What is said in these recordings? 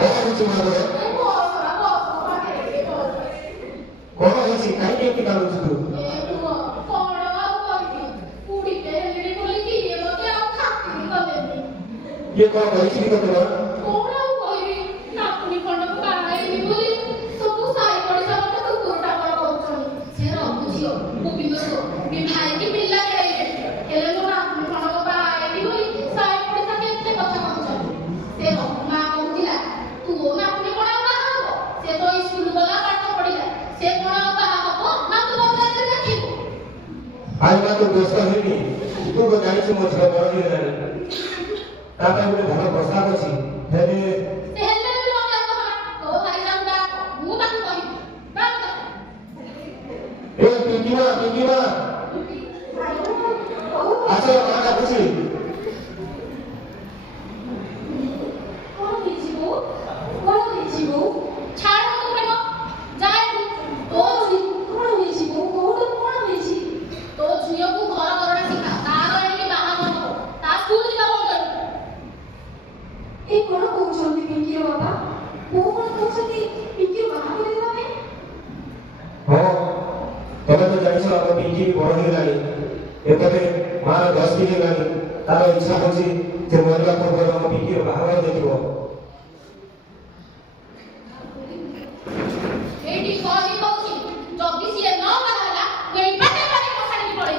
ହେଇଛି ମନରେ? କଣ ହେଇଛି? କାହିଁକି ଏମିତି କାନ୍ଦୁଛୁ ତୁ? କିଏ କଣ କହିଛି କି ତୋର? आज मैं तो दोस्त ही नहीं तू जानी से मुझे बड़ ही रहनी ताकि मुझे घर प्रस्ताव अछि हेले हेले लोग या तो भाई जाऊंगा मु तक कहि बात ए पिंकीमा अच्छा मां पूछी कौन हिजिबो छाड़ तो प्रेम जाए तो कौन हिजिबो कौन हिजि तो झियो को घर करना सिखा तार एके बाहा न ता स्कूल जिका बंद कर ए कोन कहउछन्ती पिंकी रे बाबा को कोन कहउछन्ती पिंकी बाहा कर देबा में हो तबे तो जानिस अब पिंकी बड़ ही लागी एपते मार 10 दिन लागी तार इच्छा होची जे मरला पूर्व हम पिंकी रे बाहा देखिबो एडी कहि कहउछि जदी सिए न बाहाला कोई पाटे पाटे पछाड़ी पड़े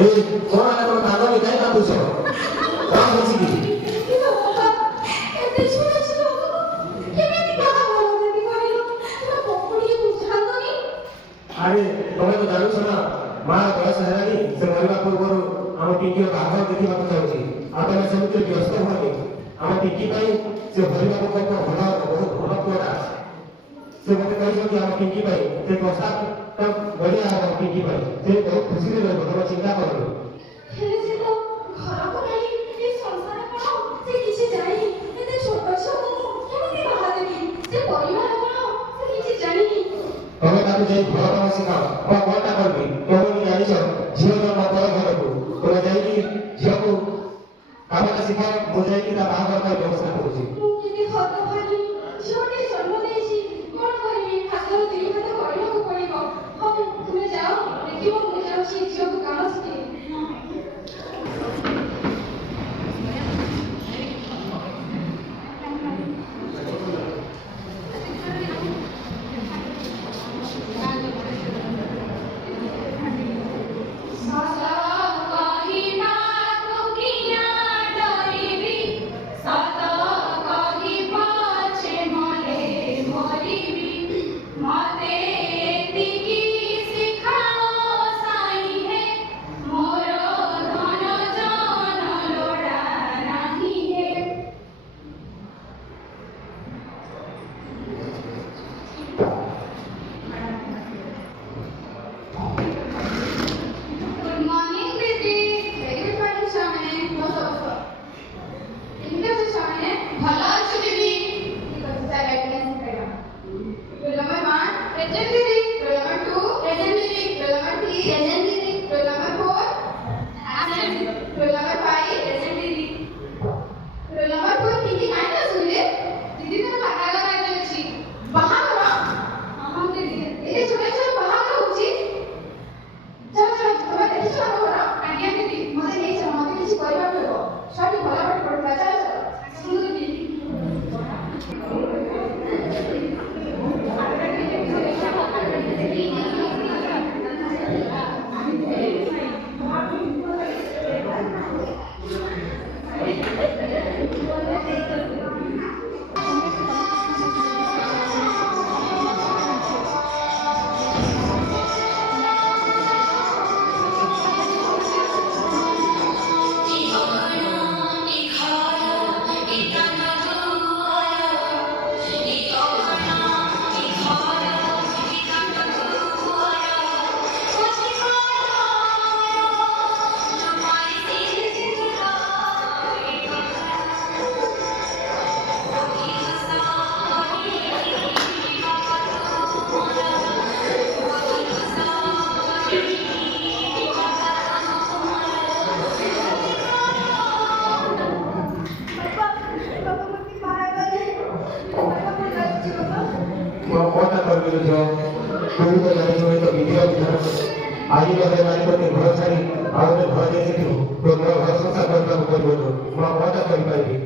ए कोन आले कोन कानो नि जाई ना तुसो कौन होची की अरे तमे तो जानू छ ना मां बयस हेलानी से मरिबा पूर्व हम पिंकी रो बाहा देखिबा को चाहूची आपण समुद्र व्यस्त होनी हम पिंकी पाई से मरिबा को भला बहुत भला कोडा से मते कहि कि हम पिंकी पाई से प्रस्ताव तब बढ़िया हम पिंकी पाई से बहुत खुशी रे रहबो चिंता करो हेले से तो घर को नहीं ए संसार कोन से किछि जाई एते छोट छोट केमति बाहा देबी से परिवार कोन से किछि जानी तमे ताकू जाई घर काम सिखाओ और कोटा करबी तमे नि जानि छ झियो न मत घर को तमे जाई कि झियो को काम का सिखाओ मो जाई कि ता बाहा कर व्यवस्था करूची मु किति हत भागी छोटे जन्म देछि कोन करिबी हाथ दिल हाथ करियो पड़िबो हम तुमे जाओ देखिबो मु जाउछि झियो को काम सिखे ଆଜି ଗୋଟେ ନାରୀ ପ୍ରତି ଘର ଛାଡ଼ି ଆଉ ଗୋଟେ ଘର ଯାଇଥିଲୁ ତ ମୋର ଘର ସଂସାର କରିବାକୁ ପଡ଼ିବ ମୁଁ ଆଉ କଣଟା କରିପାରିବି